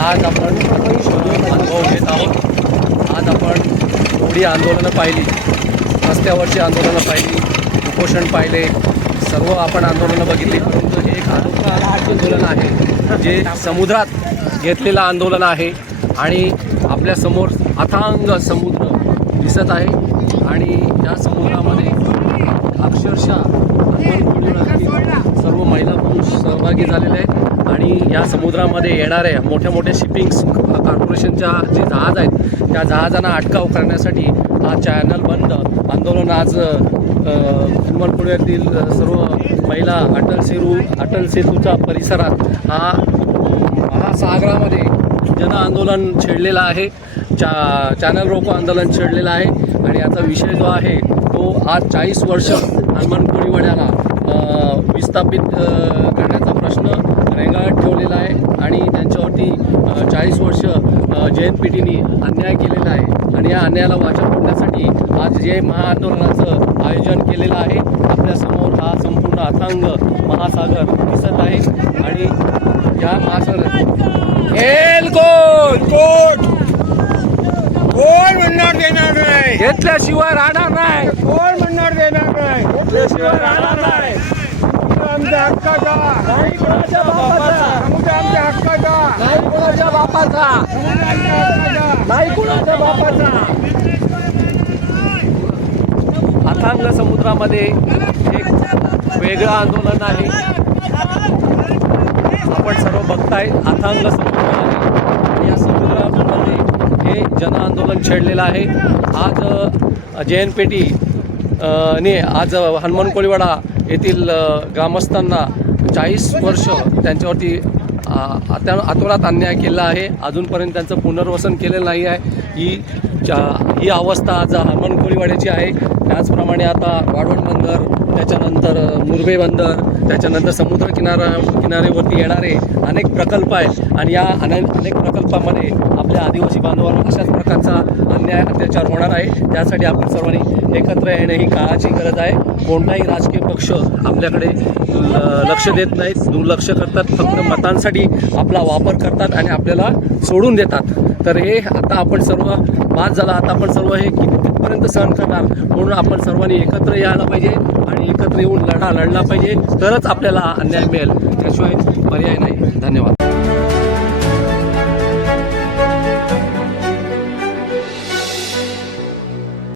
आज आपण अनुभव घेत आहोत. आज आपण थोडी आंदोलनं पाहिली रस्त्यावरची आंदोलनं पाहिली उपोषण पाहिले सर्व आपण आंदोलनं बघितली. परंतु हे एक आंदोलन आहे जे समुद्रात घेतलेलं आंदोलन आहे आणि आपल्यासमोर अथांग समुद्र दिसत आहे. आणि या समुद्रामध्ये अक्षरशः सर्व महिला पुरुष सहभागी झालेले आहेत. आणि या समुद्रामध्ये येणाऱ्या मोठ्या मोठ्या शिपिंग्स कॉर्पोरेशनच्या जे जहाज आहेत त्या जहाजांना अटकाव करण्यासाठी हा चॅनल बंद. आंदोलन आज अ, सर्व महिला अटल सेरू अटल सेतूचा परिसरात हा महासागरामध्ये जन आंदोलन छेडलेलं आहे. चा चॅनल रोको आंदोलन छेडलेलं आहे. आणि याचा विषय जो आहे तो आज चाळीस वर्ष हनुमान कोळीवाड्याला विस्थापित करण्याचा प्रश्न. रेंगाळत त्यांच्यावरती चाळीस वर्ष जे एन पी टीने अन्याय केलेला आहे. आणि या अन्यायाला वाचा फोडण्यासाठी आज जे महाआंदोलनाचं आयोजन केलेलं आहे आपल्यासमोर हा संपूर्ण अथांग महासागर दिसत आहे. आणि या महासागर एल कोण? म्हणणार देणार नाही? घेतल्याशिवाय राहणार नाही. कोण म्हणणार देणार नाही? घेतल्याशिवाय राहणार नाही. समुद्र आमच्या हक्काचा नाही कोणाच्या बापाचा समुद्र आमच्या हक्काचा नाही कोणाच्या बापाचा. नाही कुणाच्या बापाचा. अथांग समुद्रामध्ये एक वेगळं आंदोलन आहे. आपण सर्व बघताय अथांग समुद्र आहे या समुद्रामध्ये हे जन आंदोलन छेडलेलं आहे. आज जे एन पेटी ने आज हनुमान कोळीवाडा येथील ग्रामस्थांना चाळीस वर्ष त्यांच्यावरती त्या आतोरात अन्याय केला आहे. अजूनपर्यंत त्यांचं पुनर्वसन केलेलं नाही आहे. ही चा ही अवस्था आज हनुमान कोळीवाड्याची आहे. त्याचप्रमाणे आता वाढवण बंदर त्याच्यानंतर मुरबे बंदर त्याच्यानंतर समुद्र किनारा किनाऱ्यावरती येणारे अनेक प्रकल्प आहेत. आणि या अने अनेक प्रकल्पामध्ये आपल्या आदिवासी बांधवांना अशाच प्रकारचा अन्याय अत्याचार होणार आहे. त्यासाठी आपण सर्वांनी एकत्र येणे ही काळाची गरज आहे. कोणताही राजकीय पक्ष आपल्याकडे ल- लक्ष देत नाहीत दुर्लक्ष करतात फक्त मतांसाठी आपला वापर करतात आणि आपल्याला सोडून देतात. तर हे आता आपण सर्व बाद झाला. आता आपण सर्व हे कितीपर्यंत सहन करणार. म्हणून आपण सर्वांनी एकत्र यायला पाहिजे आणि एकत्र येऊन लढा लढला पाहिजे. तरच आपल्याला अन्याय मिळेल. त्याशिवाय पर्याय नाही. धन्यवाद.